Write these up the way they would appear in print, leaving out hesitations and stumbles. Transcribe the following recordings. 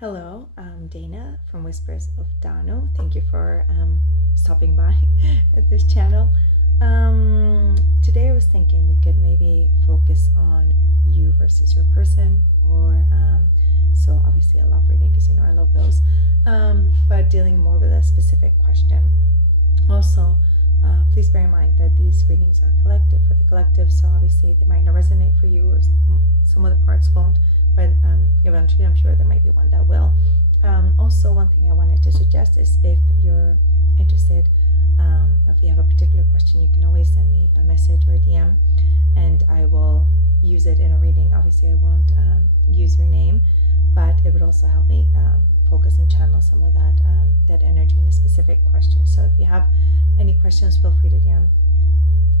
Hello, I'm Dana from Whispers of Dano. Thank you for stopping by at this channel. Today I was thinking we could maybe focus on you versus your person, or so obviously I love reading because I love those, but dealing more with a specific question. Also, please bear in mind that these readings are collective for the collective, so obviously they might not resonate for you, or some of the parts won't, but eventually I'm sure there might be one that will. Also, one thing I wanted to suggest is if you're interested, if you have a particular question, you can always send me a message or a DM, and I will use it in a reading. Obviously, I won't use your name, but it would also help me focus and channel some of that energy in a specific question. So if you have any questions, feel free to DM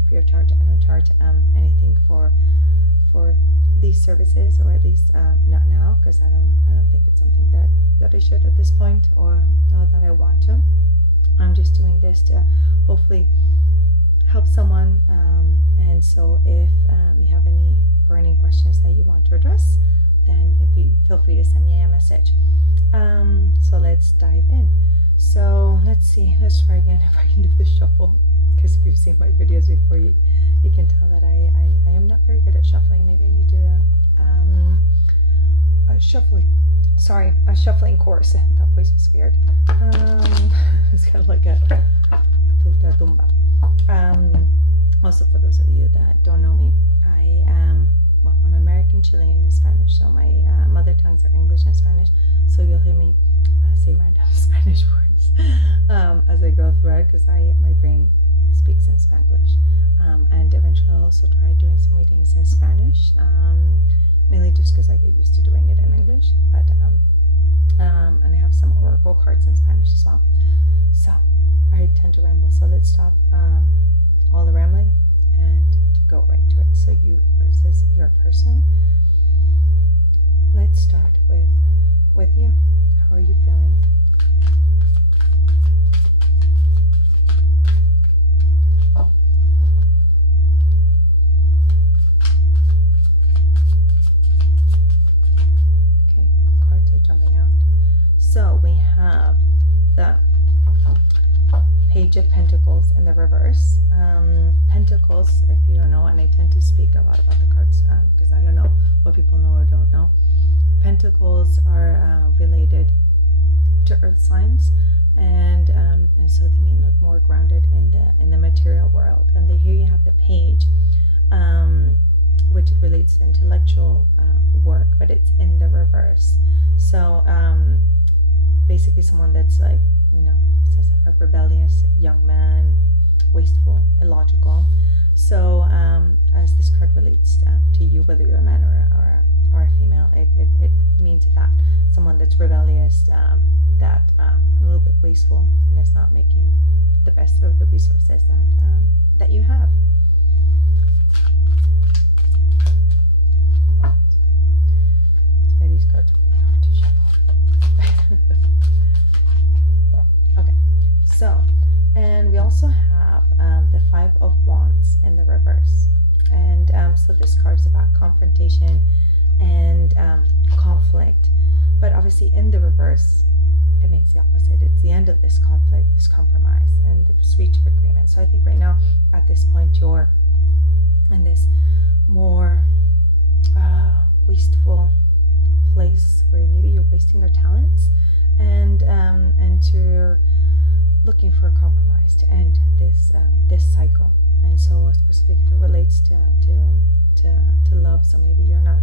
free of charge. I don't charge anything for these services, or at least not now, because I don't think it's something that I should at this point, or that I want to. I'm just doing this to hopefully help someone, and so if you have any burning questions that you want to address, then if you feel free to send me a message. So let's dive in. So let's try again if I can do the shuffle, because if you've seen my videos before, you can tell that I am not very good at shuffling. Maybe I need to a shuffling course. That voice was weird. It's kind of like a tumba. Also, for those of you that don't know me, I'm American, Chilean, and Spanish. So my mother tongues are English and Spanish. So you'll hear me say random Spanish words as I go through it, because my brain speaks in Spanglish. And eventually I'll also try doing some readings in Spanish, mainly just because I get used to doing it in English. But and I have some oracle cards in Spanish as well. So I tend to ramble, so let's stop all the rambling and go right to it. So you versus your person. Let's start with you. How are you feeling? Okay, cards are jumping out. So we have the Page of Pentacles in the reverse. Pentacles, if you don't know, and I tend to speak a lot about the cards because I don't know what people know or don't know. Pentacles are related to earth signs, and so they mean look more grounded in the material world. And here you have the Page, which relates to intellectual work, but it's in the reverse. So basically, someone that's like, it says a rebellious young man, wasteful, illogical. So as this card relates to you, whether you're a man or a female, it means that someone that's rebellious, that a little bit wasteful, and is not making the best of the resources that you have. That's why these cards are really hard to shuffle. Okay, so, and we also have the Five of Wands in the reverse. And so this card is about confrontation and conflict. But obviously in the reverse, it means the opposite. It's the end of this conflict, this compromise, and this reach of agreement. So I think right now, at this point, you're in this more wasteful place where maybe you're wasting your talents, and you're looking for a compromise to end this cycle. And so specifically if it relates to love, so maybe you're not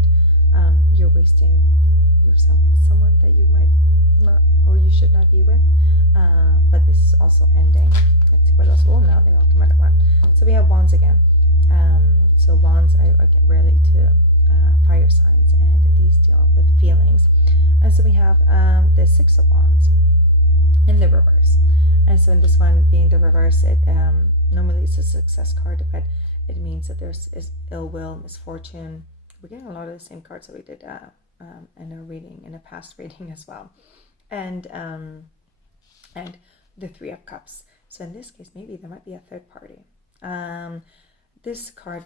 you're wasting yourself with someone that you might not, or you should not be with, but this is also ending. Let's see what else. Oh, no, they all come out at once. So we have Wands again. So Wands I get relate to fire signs, and these deal with feelings. And so we have the Six of Wands in the reverse. And so in this one being the reverse, it normally it's a success card, but it means that there's ill will, misfortune. We're getting a lot of the same cards that we did in a past reading as well, and the Three of Cups. So in this case, maybe there might be a third party. This card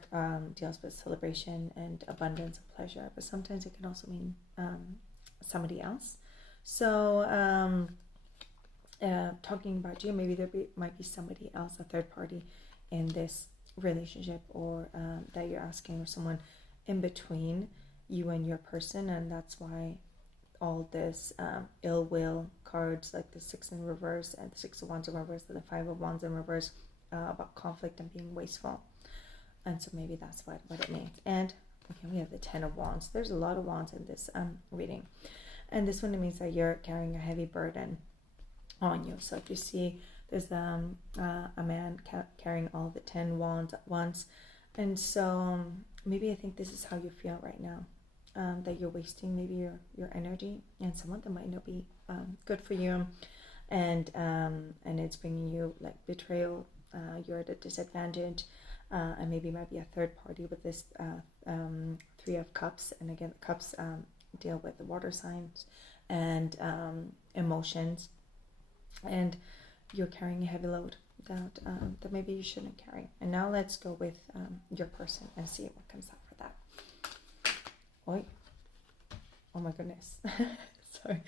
deals with celebration and abundance and pleasure, but sometimes it can also mean somebody else. So talking about you, maybe might be somebody else, a third party in this relationship, or that you're asking, or someone in between you and your person, and that's why all this ill will cards, like the Six in reverse and the Six of Wands in reverse and the Five of Wands in reverse, about conflict and being wasteful. And so maybe that's what it means. And okay, we have the Ten of Wands. There's a lot of wands in this reading, and this one, it means that you're carrying a heavy burden on you. So if you see there's a man carrying all the 10 wands at once, and so maybe I think this is how you feel right now, that you're wasting maybe your energy and someone that might not be good for you, and it's bringing you like betrayal. You're at a disadvantage, and maybe might be a third party with this Three of Cups. And again, the cups deal with the water signs and emotions, and you're carrying a heavy load that maybe you shouldn't carry. And now let's go with your person and see what comes out for that. Oi. Oh my goodness. Sorry.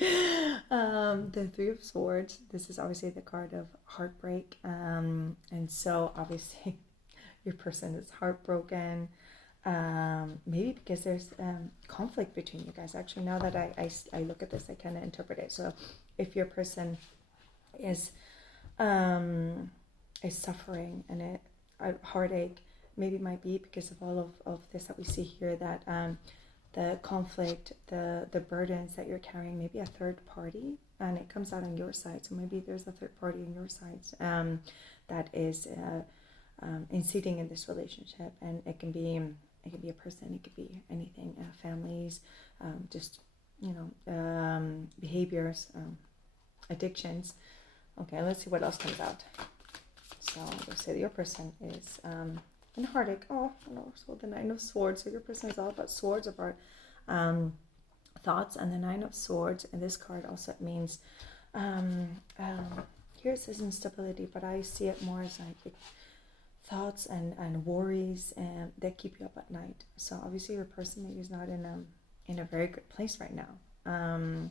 The Three of Swords. This is obviously the card of heartbreak, and so obviously your person is heartbroken, maybe because there's conflict between you guys. Actually, now that I look at this, I kind of interpret it. So if your person is suffering and a heartache, maybe it might be because of all of this that we see here, that the conflict, the burdens that you're carrying, maybe a third party, and it comes out on your side. So maybe there's a third party on your side that is inseating in this relationship, and it can be a person, it could be anything, families, just behaviors, addictions. Okay, let's see what else comes out. So let's say that your person is in heartache. Oh no, so the Nine of Swords. So your person is all about swords, about thoughts, and the Nine of Swords. And this card also means here it says instability, but I see it more as like thoughts and worries and that keep you up at night. So obviously your person maybe is not in a very good place right now.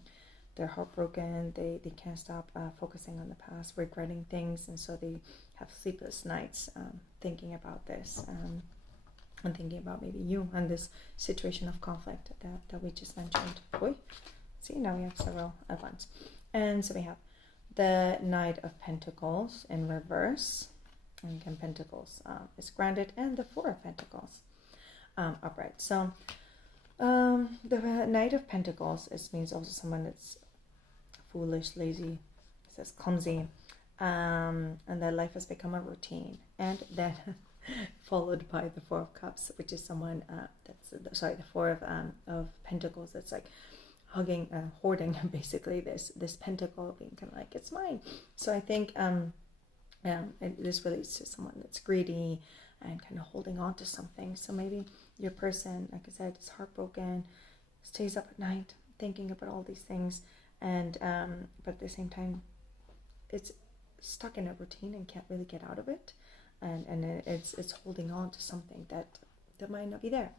They're heartbroken, they can't stop focusing on the past, regretting things, and so they have sleepless nights thinking about this, and thinking about maybe you and this situation of conflict that we just mentioned. Boy, see, now we have several at once. And so we have the Knight of Pentacles in reverse, and again Pentacles is grounded, and the Four of Pentacles upright. So the Knight of Pentacles, it means also someone that's foolish, lazy, it says clumsy, and their life has become a routine. And then followed by the Four of Cups, which is someone the Four of Pentacles, that's like hugging, hoarding basically this pentacle, being kind of like, it's mine. So I think this relates to someone that's greedy and kind of holding on to something. So maybe your person, like I said, is heartbroken, stays up at night thinking about all these things, and but at the same time it's stuck in a routine and can't really get out of it, and it's holding on to something that might not be there.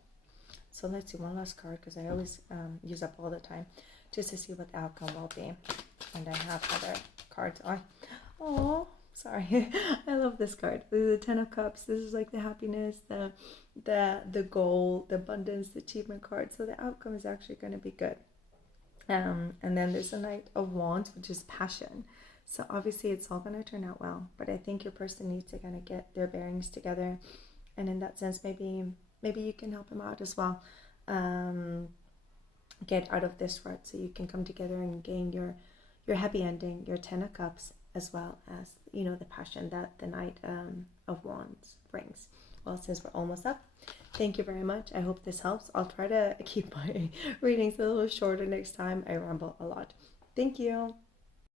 So let's see one last card, because I always use up all the time, just to see what the outcome will be. And I have other cards. Oh, sorry. I love this card. This is the Ten of Cups. This is like the happiness, the goal, the abundance, the achievement card. So the outcome is actually going to be good. And then there's the Knight of Wands, which is passion. So obviously it's all going to turn out well, but I think your person needs to kind of get their bearings together, and in that sense maybe you can help them out as well, get out of this rut, so you can come together and gain your happy ending, your Ten of Cups, as well as the passion that the Knight of Wands brings. Well, since we're almost up, thank you very much. I hope this helps. I'll try to keep my readings a little shorter next time. I ramble a lot. Thank you.